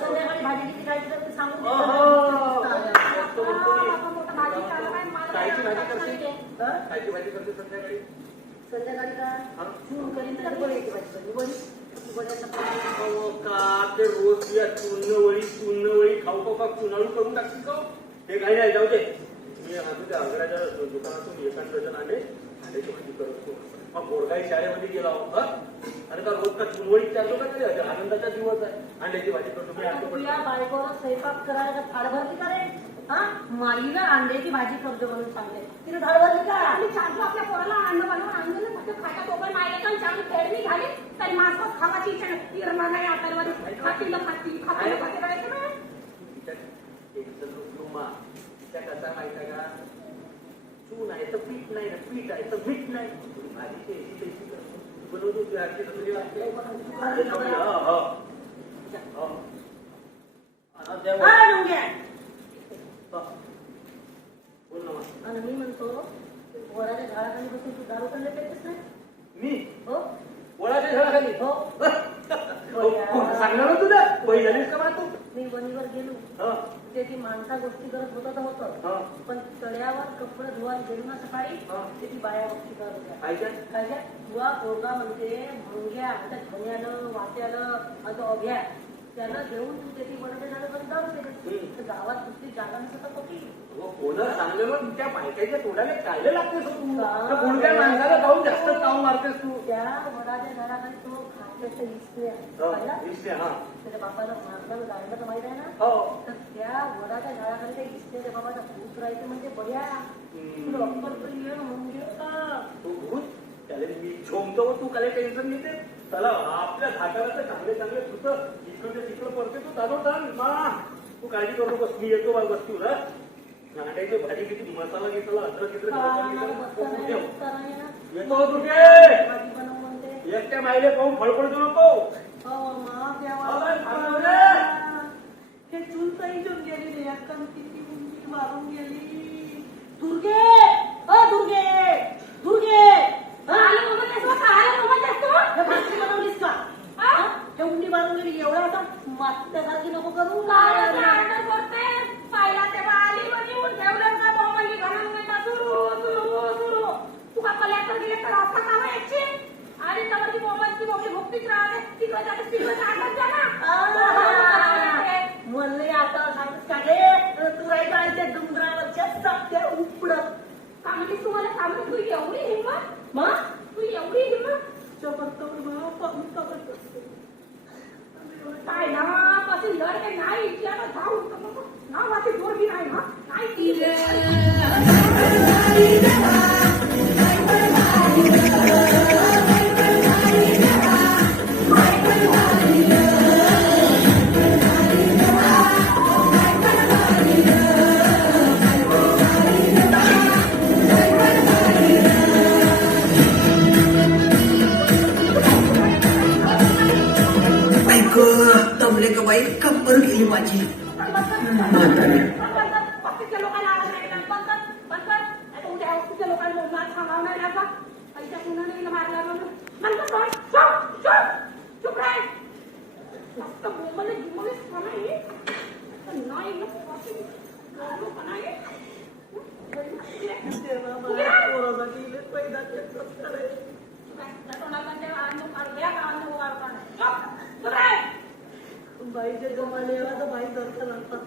संध्याकाळी भाजी किती खायची तर सांगून खायची भाजी करते संध्याकाळी. संध्याकाळी का चून करीन तर वळीची भाजी वळी का ते रोज तुझ्या चूर्ण वळी खाऊ का चुनाळू करून टाकतील का हे काही नाही. जाऊ दे मी आता त्या आग्र्याच्या दुकानातून एकाच डझन आणले अंड्याची भाजी करतो. मग गोरगाई शाळेमध्ये गेला होता आणि का रोज का चुनवळी चालतो का तरी आनंदाचा दिवस आहे. अंड्याची भाजी करतो मी. बायकोला स्वयंपाक करायला थाळ भरली का रे? माईला अंड्याची भाजी करतो म्हणून सांगते तिने थाळ भरली का? आम्ही चालतो आपल्या पोराला अंड बनवून आणलं फक्त खायला दोघं मायले पण चांगली खेळणी घाली तरी मांस खावाची इच्छा निर्मा नाही आतावर खातील करायचं ना. त्या कसा माहिती का चून आहे तर पीठ नाही ना पीठ आहे तर मीठ नाही भाजी बनवतो तुझी वाटते. मी म्हणतो वडाच्या झाडाखाली बसून तू दारू कडले पेतेस ना? मी हो वडाच्या झाडाखाली हो सांगणार तुला वही झालीस का मा तू? मी वणीवर गेलो ते ती माणसा गोष्टी करत होत होतं पण तळ्यावर कपडे धुवायला गेलो ना सकाळी ते ती बाया गोष्टी करत होत्या. काय तुला पोरगा म्हणते भंग्या आता धन्यानं वाट्यानं आता अभ्या त्याला घेऊन तू त्याची वडाच्या झाडाखाली दारू पेतेस. गावात दुसरी जागा नसत होती. कोणा सांगलं मग त्या बायकाच्या तोंडाला चालले लागतेस तू कोणत्या माणसाला जाऊन जास्त चावून मारतेस तू. त्या वडाच्या झाडाखाली तो खात्याचा इस्त्या त्याच्या बापाला मारलं जायला तर माहित आहे ना. तर त्या वडाच्या झाडाखाली त्या इस्त्याच्या बाबाचा भूत राहायचं म्हणजे बघ्या तुला अक्कल ये म्हणजे का तू भूत त्याला मी झोमतो तू काय टेन्शन घेते. चला आपल्या घाटाला तर चांगले चांगले तुझं इकडे तिकडं पडते तू चालव तू काळजी करू नकोस. मी येतो वस्तीवर अंड्याची भाजी किती मसाला घेतला अद्रक येतो तुझे एकट्या माईले पाहून फळफळ देऊ नको. हे चूल इथून गेली अक्कल किती उंची मारून गेली. दुर्गे दुर्गे दुर्गे बनवलीस का? हे उंडी मारून गेली एवढा आता मात्यासारखी नको करू. पाहिला तेव्हा आली येऊन ठेवलं का बॉम्बली घालून सुरू सुरू सुरू तुका कलेक्टर गिलेक्टर असता का यायची आणि त्यावरती बॉम्बाची मोठी भोगतीच राहते तिकडे जाते तिकडे जातात म्हणले आता सांगतेस का गे तू राहायच्या डोंगरावरच्या सात्या उपडत का म्हणजे तुम्हाला सांगू तू एवढी हिंमत मग तू एवढी हिंमत काय ना पासून लढ काही नाही इथल्या जाऊ ना वाची जोर बी नाही ना काय तमले का बाई कंबर गेली माझी. बाईच्या जमान्याला तर बाई दर्शन लागतात.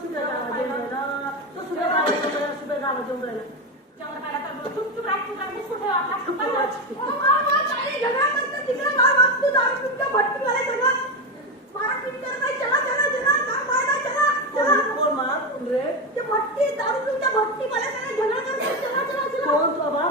सुद्धा गावा जेवण राहिला तो सुद्धा गावा जेवण राहिला कोण बाबा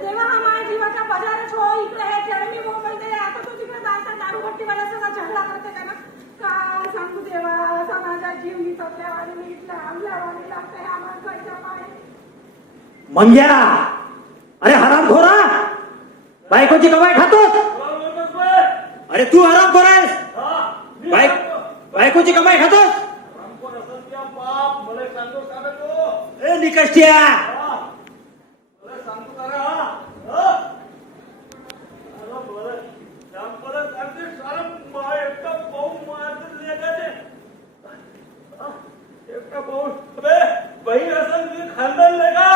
तेव्हा हा माझ्या जीवाचा बाजारच हो इकडे हे जर्नी मोबाईल आता तू तिकडे जायचा दारू भट्टीवाला सगळा झगडा करते का ना काय सांगू देवा असा माझा जीव मी सगळ्यावानी मी इथल्या आमल्यावानी लागते ह्या माणसाच्या पाय. मंग्या अरे हरामखोरा बायकोची कमाई खातोस. अरे तू हरामखोर आहेस बायकोची कमाई खातोस. निकष्ट्या. बरं सांगतो का बरं परत सांगते सारा एकटा पाहून मारत एकटा पाहून बहीण असं तुम्ही खानदान नाही का